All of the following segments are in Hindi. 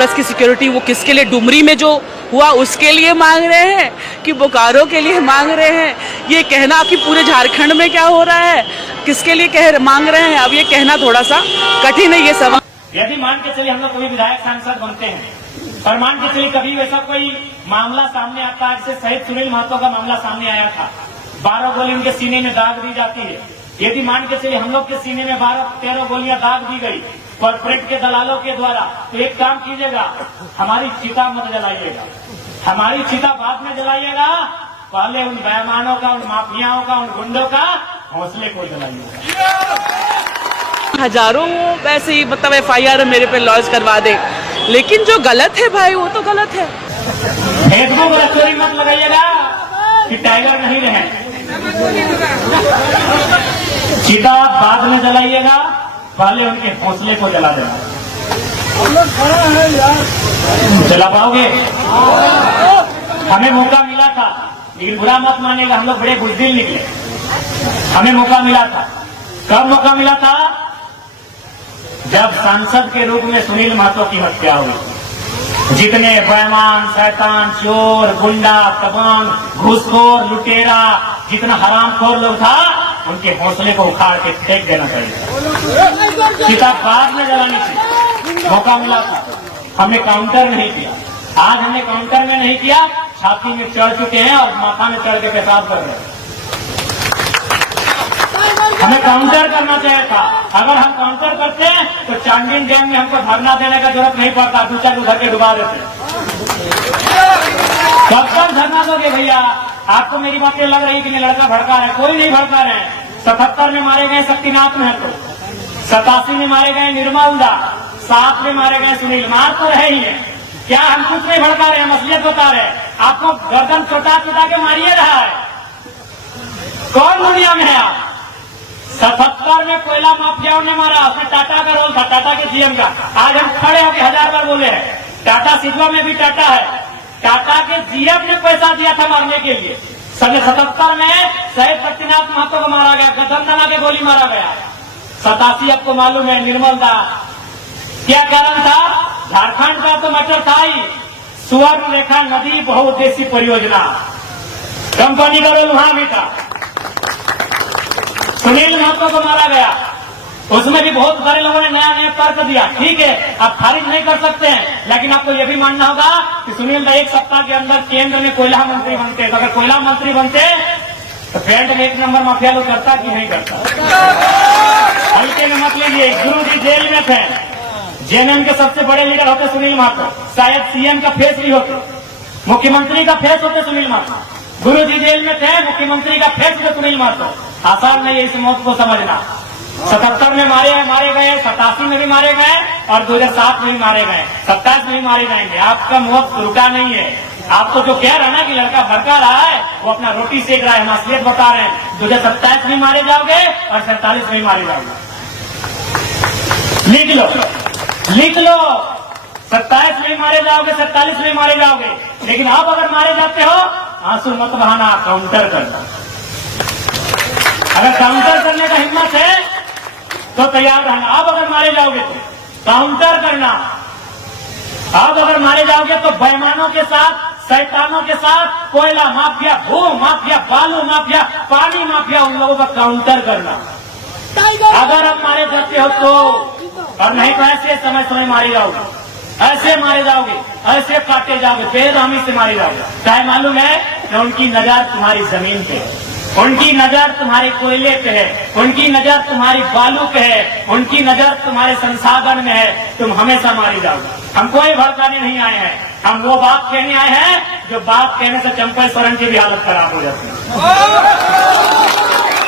प्लस की सिक्योरिटी वो किसके लिए, डुमरी में जो हुआ उसके लिए मांग रहे हैं कि बोकारो के लिए मांग रहे हैं? ये कहना कि पूरे झारखंड में क्या हो रहा है किसके लिए मांग रहे हैं, अब ये कहना थोड़ा सा कठिन है ये सवाल। यदि मान के चलिए हम लोग कभी विधायक सांसद बनते हैं और मान के चलिए कभी वैसा कोई मामला सामने आता है, जैसे शहीद सुनील महतो का मामला सामने आया था, 12 गोली उनके सीने में दाग दी जाती है। यदि मान के चलिए हम लोग के सीने में 12-13 गोलियां दाग दी गई कॉर्पोरेट के दलालों के द्वारा, तो एक काम कीजिएगा, हमारी चिता मत जलाइएगा, हमारी चिता बाद में जलाइएगा, पहले उन बेईमानों का, उन माफियाओं का, उन गुंडों का हौसले को जलाइएगा। हजारों वैसे ही मतलब FIR मेरे पे लॉन्च करवा दे, लेकिन जो गलत है भाई वो तो गलत है। फेसबुक पर स्टोरी मत लगाइएगा कि टाइगर नहीं रहे, चिता बाद में जलाइएगा, पहले उनके हौसले को जला देना। जला पाओगे? हमें मौका मिला था, लेकिन बुरा मत मानिएगा, हम लोग बड़े बुजदिल निकले। हमें मौका मिला था, कब मौका मिला था? जब सांसद के रूप में सुनील महतो की हत्या हुई। जितने बेईमान, शैतान, चोर, गुंडा, दबंग, घूसखोर, लुटेरा, जितना हरामखोर लोग था, उनके हौसले को उखाड़ के फेंक देना चाहिए। चिता बाद में जलानी चाहिए। मौका मिला था, हमने काउंटर नहीं किया। आज हमने काउंटर में नहीं किया, छाती में चढ़ चुके हैं और माथा में चढ़ के पेशाब कर रहे हैं। हमें काउंटर करना चाहिए था। अगर हम काउंटर करते हैं तो चांडिल डैम में हमको धरना देने का जरूरत नहीं पड़ता, दूसरा उधर के डुबा देते। कब तक धरना दोगे भैया? आपको मेरी बातें लग रही कि लड़का भड़का है, कोई नहीं भड़का रहे। 77 में मारे गए शक्तिनाथ महतो, 87 में मारे गए निर्मल दा, 7 में मारे गए सुनील। मार तो रहे ही है, क्या हम कुछ नहीं भड़का रहे हैं, असलियत बता रहे हैं। आपको गर्दन चोटा चोटा के मारिए रहा है, कौन दुनिया में है आप? 77 में कोयला माफियाओं ने मारा, उसमें टाटा का रोल था, टाटा के GM का। आज हम खड़े होकर 1000 बार बोले हैं, टाटा सिल्वा में भी टाटा है, टाटा के GM ने पैसा दिया था मारने के लिए। 77 में शहीद शक्तिनाथ महतो को मारा गया, गठबंधन के गोली मारा गया। 87 आपको मालूम है निर्मल दा, क्या कारण था? झारखंड का तो मैटर था ही, सुवर्ण रेखा नदी बहुउद्देशीय परियोजना, कंपनी का रोल वहां भी था। सुनील महतो को मारा गया, उसमें भी बहुत सारे लोगों ने नया नया तर्क दिया। ठीक है, आप खारिज नहीं कर सकते हैं, लेकिन आपको यह भी मानना होगा कि सुनील दा 1 सप्ताह के अंदर केंद्र में कोयला मंत्री बनते। तो अगर कोयला मंत्री बनते तो फील्ड में 1 नंबर माफिया लोग करता कि नहीं करता? हल्के में मत लीजिए। गुरु जी जेल में थे, JNN के सबसे बड़े लीडर होते सुनील महतो, शायद CM का फेस भी होते, मुख्यमंत्री का फेस होते सुनील महतो। गुरु जी जेल में थे, मुख्यमंत्री का फेस होते सुनील महतो। आसान नहीं है इस मौत को समझना। 77 में मारे गए, 87 में भी मारे गए और 2007 में भी मारे गए, 27 में भी मारे जाएंगे। आपका मौत रुका नहीं है। आप तो जो कह रहे हैं ना कि लड़का भड़का रहा है, वो अपना रोटी सेक रहा है, हम असलियत बता रहे हैं। 2027 में मारे जाओगे और 47 में भी मारे जाओगे। लिख लो 27 में मारे जाओगे, 47 में मारे जाओगे। लेकिन आप अगर मारे जाते हो, आंसू मत बहाना, काउंटर करना। अगर काउंटर करने का हिम्मत है तो तैयार रहना। आप अगर मारे जाओगे तो काउंटर करना। आप अगर मारे जाओगे तो बेईमानों के साथ, शैतानों के साथ, कोयला माफिया, भू माफिया, बालू माफिया, पानी माफिया, उन लोगों का काउंटर करना। अगर आप मारे जाते हो तो, और नहीं तो ऐसे समय समय मारे जाओगे, ऐसे मारे जाओगे, ऐसे काटे जाओगे, बेरहमी से मारे जाओगे। चाहे मालूम है कि उनकी नजर तुम्हारी जमीन पे है, उनकी नजर तुम्हारे कोयले पे है, उनकी नजर तुम्हारी बालू पे है, उनकी नजर तुम्हारे संसाधन में है। तुम हमेशा मारे जाओगे। हम कोई भड़काने नहीं आए हैं, हम वो बात कहने आए हैं जो बात कहने से चंपल सोरेन की भी हालत खराब हो जाती है।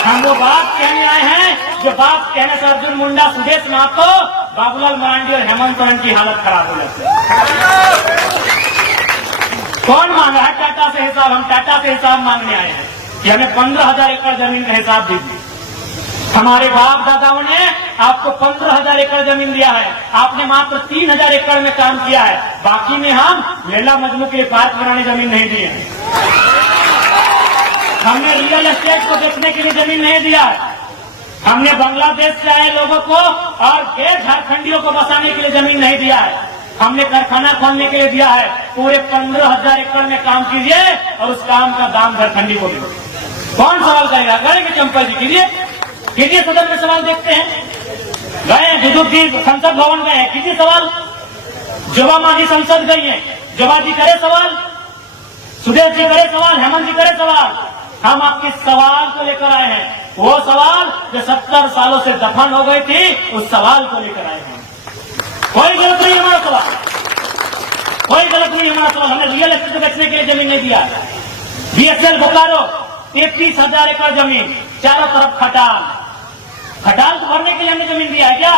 हम वो बात कहने आए हैं जो बात कहने से अर्जुन मुंडा, सुदेश महतो, बाबूलाल मरांडी और हेमंत सोरेन की हालत खराब हो जाती है। कौन मांग रहा है टाटा से हिसाब? हम टाटा से हिसाब मांगने आए हैं कि हमें 15,000 एकड़ जमीन का हिसाब दीजिए। हमारे बाप दादाओं ने आपको 15,000 एकड़ जमीन दिया है, आपने मात्र 3,000 एकड़ में काम किया है। बाकी में हम लैला मजनू के लिए पार्क बनाने जमीन नहीं दिए हैं। हमने रियल एस्टेट को देखने के लिए जमीन नहीं दिया है। हमने बांग्लादेश से आए लोगों को और गैर झारखंडियों को बसाने के लिए जमीन नहीं दिया है। हमने कारखाना खोलने के लिए दिया है, पूरे 15,000 एकड़ में काम कीजिए और उस काम का दाम झारखंडी को दीजिए। कौन सवाल करेगा? करेंगे चंपा जी, कीजिए सदन में सवाल, देखते हैं। गए विद्युत जी संसद भवन गए, कीजिए सवाल। जोबा मांझी संसद गई है, जोबा जी करे सवाल, सुदेश जी करे सवाल, हेमंत जी करे सवाल। हम आपके सवाल को लेकर आए हैं, वो सवाल जो 70 सालों से दफन हो गई थी, उस सवाल को लेकर आए हैं। कोई गलत नहीं हमारा सवाल, कोई गलत नहीं हमारा सवाल। हमने रियल एस्टेट बेचने के लिए जमीन नहीं दिया। बीएसएल बोकारो 33,000 एकड़ जमीन, चारों तरफ खटाल, खटाल को भरने के लिए हमने जमीन दिया है क्या?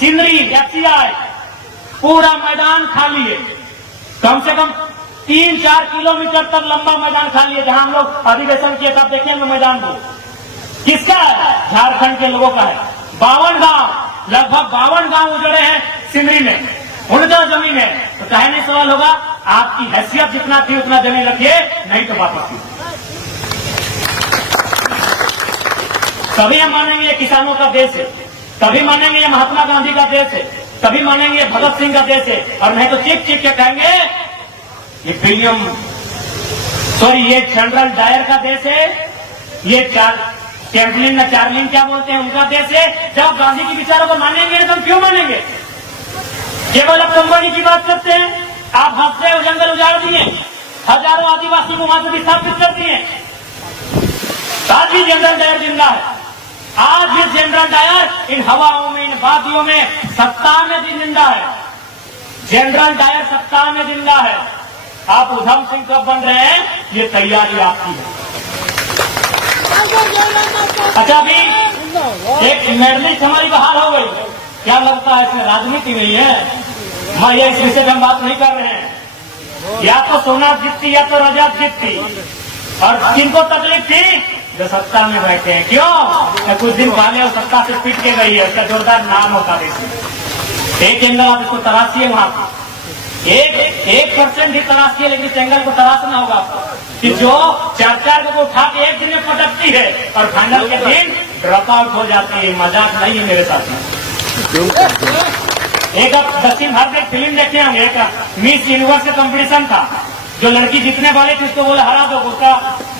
सिंदरी, एफसीआई, पूरा मैदान खाली है, कम से कम 3-4 किलोमीटर तक लंबा मैदान खाली है। जहां हम लोग अधिवेशन किए था, देखेंगे मैदान को, किसका है? झारखंड के लोगों का है। 52 गांव, लगभग 52 गांव उजड़े हैं सिंदरी में, उनका जमीन है। तो कहे नहीं सवाल होगा, आपकी हैसियत जितना थी उतना जमीन रखिए, नहीं तो वापस कीजिए। तभी हम मानेंगे ये किसानों का देश है, तभी मानेंगे ये महात्मा गांधी का देश है, तभी मानेंगे ये भगत सिंह का देश है। और नहीं तो चीख चीख के कहेंगे ये जनरल डायर का देश है, ये चैंपलिन न चार्लिन क्या बोलते हैं, उनका देश है। जब गांधी के विचारों को मानेंगे तो हम क्यों मानेंगे? केवल अब कंपनी की बात करते हैं। आप हफ्ते और जंगल उजाड़ दिए, हजारों आदिवासी को वहां से विस्थापित कर दिए। आज भी जनरल डायर जिंदा है, आज भी जनरल डायर इन हवाओं में, इन वादियों में सत्ता में भी जिंदा है। जनरल डायर सत्ता में जिंदा है। आप उधम सिंह कब बन रहे हैं, ये तैयारी आपकी है। अच्छा, अभी एक मेडलिस्ट हमारी बहाल हो गई, क्या लगता है इसमें राजनीति नहीं है? मैं ये इस विषय में हम बात नहीं कर रहे हैं। या तो सोनाथ जीतती या तो रजत जीतती, और किनको तकलीफ थी? जो सत्ता में बैठे हैं। क्यों? कुछ दिन पहले वो सत्ता से पिट के गई है, उसका जोरदार नाम होता है। एक एंगल आप इसको तराशिए, वहां पर 1% ही तराशिए, लेकिन इस एंगल को तराशना होगा आपको कि जो 4 को उठा के एक दिन में पटकती है और फाइनल के दिन ड्रॉप आउट हो जाती है। मजाक नहीं है मेरे साथ में। एक आप दक्षिण भारत की एक फिल्म देखे होंगे, एक मिस यूनिवर्स का कंपटीशन था। जो लड़की जीतने वाले थे उसको बोले हरा दो, उसका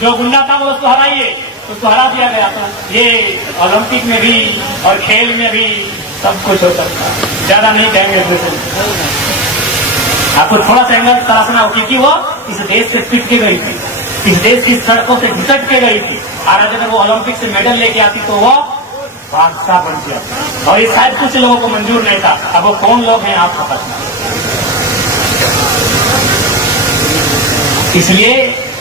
जो गुंडा था वो उसको हराइए, उसको हरा दिया गया था। ये ओलंपिक में भी और खेल में भी सब कुछ हो सकता है, ज्यादा नहीं कहेंगे। आपको थोड़ा सा एंगल तराशना हो, क्योंकि वो इस देश से पिट के गई थी, इस देश की सड़कों से घिसट के गई थी। और अगर वो ओलंपिक से मेडल लेके आती तो वो बादशाह बन गया। और ये शायद कुछ लोगों को मंजूर नहीं था। अब वो कौन लोग हैं आपको पता। इसलिए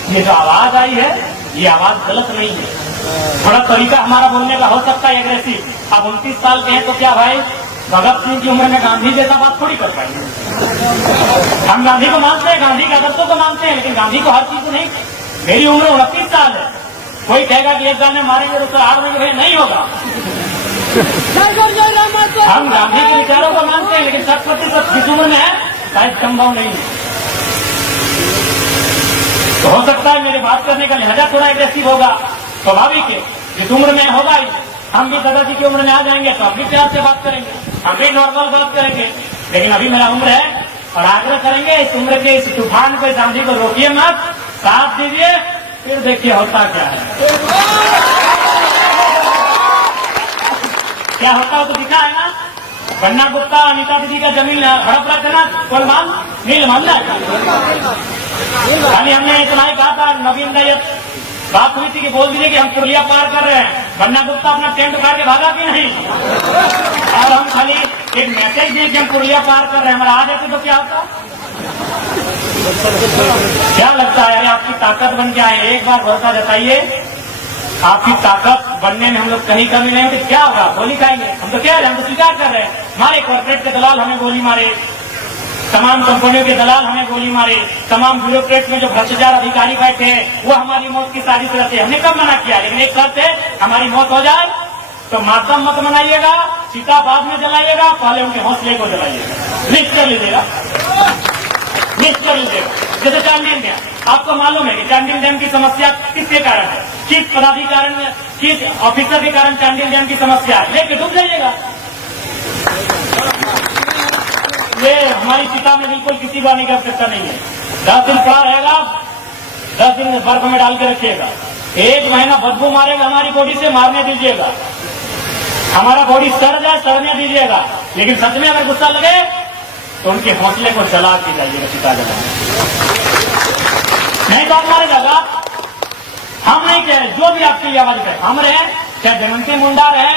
ये जो आवाज आई है, ये आवाज गलत नहीं है। थोड़ा तरीका हमारा बोलने का हो सकता है एग्रेसिव। अब 29 साल के हैं तो क्या भाई भगत सिंह की उम्र में गांधी जैसा बात थोड़ी कर पाएंगे। हम गांधी को मानते हैं, गांधी के आदर्शों को मानते हैं, लेकिन गांधी को हर चीज नहीं। मेरी उम्र 29 साल है, कोई कहेगा कि एक गाने मारेंगे तो 8 देंगे, नहीं होगा। हम गांधी के विचारों को मानते हैं, लेकिन 60% जिस उम्र में है शायद संभव नहीं है। तो हो सकता है मेरे बात करने का लहजा थोड़ा एग्रेसिव होगा, स्वाभाविक है, जिस उम्र में होगा ही। हम भी दादाजी की उम्र में आ जाएंगे तो हम भी प्यार से बात करेंगे, हम भी नॉर्मल बात करेंगे। लेकिन अभी मेरा उम्र है और आग्रह करेंगे इस उम्र के इस तूफान को, इस आंधी को रोकिए मत, साथ दीजिए, फिर देखिए होता क्या है। क्या होता हो तो दिखा है ना। बन्ना गुप्ता अनिता दीदी का जमीन हड़प रहा था ना, कौन मान नहीं मान रहा है। खाली हमने इतना ही कहा था, नवीन दैयत बात हुई थी कि बोल दीजिए कि हम पुरलिया पार कर रहे हैं। बन्ना गुप्ता अपना टेंट उठा के भागा कि नहीं, और हम खाली एक मैसेज दिए कि हम पुरलिया पार कर रहे हैं, हमारा आ जाते तो क्या होता। क्या लगता है आपकी ताकत बन के आए, एक बार भरोसा जताइए, आपकी ताकत बनने में हम लोग कहीं कमी नहीं होती। क्या होगा, गोली खाएंगे। हम तो कह रहे हैं, हम तो स्वीकार कर रहे हैं, हमारे कॉर्पोरेट के दलाल हमें गोली मारे, तमाम कंपनियों के दलाल हमें गोली मारे, तमाम ब्यूरोक्रेट में जो भ्रष्टाचार अधिकारी बैठे हैं वो हमारी मौत की साजिश करते हैं। हमने कब मना किया, लेकिन एक शर्त है, हमारी मौत हो जाए तो मातम मत मनाइएगा, चिता बाद में जलाइएगा, पहले उनके हौसले को जलाइएगा। लिस्ट कर लीजिएगा, लिस्ट कर लीजिएगा। जैसे चांडिल डैम, आपको मालूम है कि चांडिल डैम की समस्या किसके कारण है, किस पदाधिकारी में, किस ऑफिसर के कारण चांडिल डैम की समस्या है, लेके डूब जाइएगा। ये हमारी चिता में बिल्कुल किसी का नहीं कर सकता नहीं है। 10 दिन पड़ा रहेगा, 10 दिन बर्फ में डाल के रखिएगा, 1 महीना बदबू मारेगा हमारी बॉडी से, मारने दीजिएगा। हमारा बॉडी सड़ जाए, सड़ने दीजिएगा, लेकिन सच में अगर गुस्सा लगे तो उनके हौसले को जला के जाइएगा, चिता जला। नहीं तो आप मारे जाएगा। हम नहीं कह रहे, जो भी आपके लिए आवाज कहे, हम रहे, चाहे जयवंती मुंडा रहे,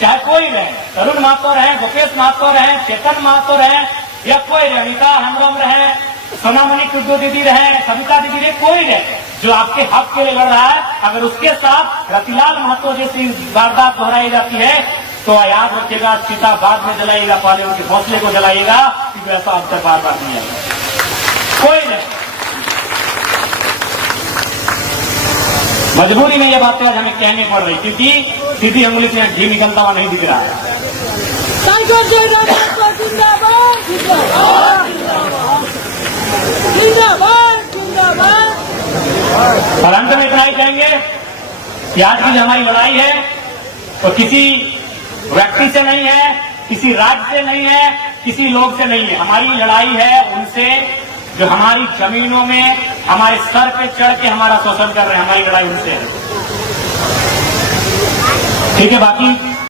चाहे कोई रहे, तरुण महतो रहे, भूपेश महतो रहे, चेतन महतो रहे, या कोई रहे, अमिता हेम्ब्रम रहे, सोनामणि टुड्डू दीदी रहे, सविता दीदी रहे, कोई रहे जो आपके हक के लिए लड़ रहा है, अगर उसके साथ रतिलाल महतो जैसी वारदात दोहराई जाती है तो याद रखिएगा, चिता बाद में जलाइएगा, पहले उनके हौसले को जलाइएगा, क्योंकि ऐसा अवसर बार बार नहीं आएगा। कोई नहीं, मजबूरी में ये बातें आज हमें कहनी पड़ रही, क्योंकि सीधी अंगुली से घी निकलता हुआ नहीं दिख रहा है। और अंत में इतना ही कहेंगे कि आज की जो हमारी लड़ाई है तो किसी व्यक्ति से नहीं है, किसी राज्य से नहीं है, किसी लोग से नहीं है। हमारी लड़ाई है उनसे जो हमारी जमीनों में हमारे सर पे चढ़ के हमारा शोषण कर रहे हैं। हमारी लड़ाई उनसे है, ठीक है। बाकी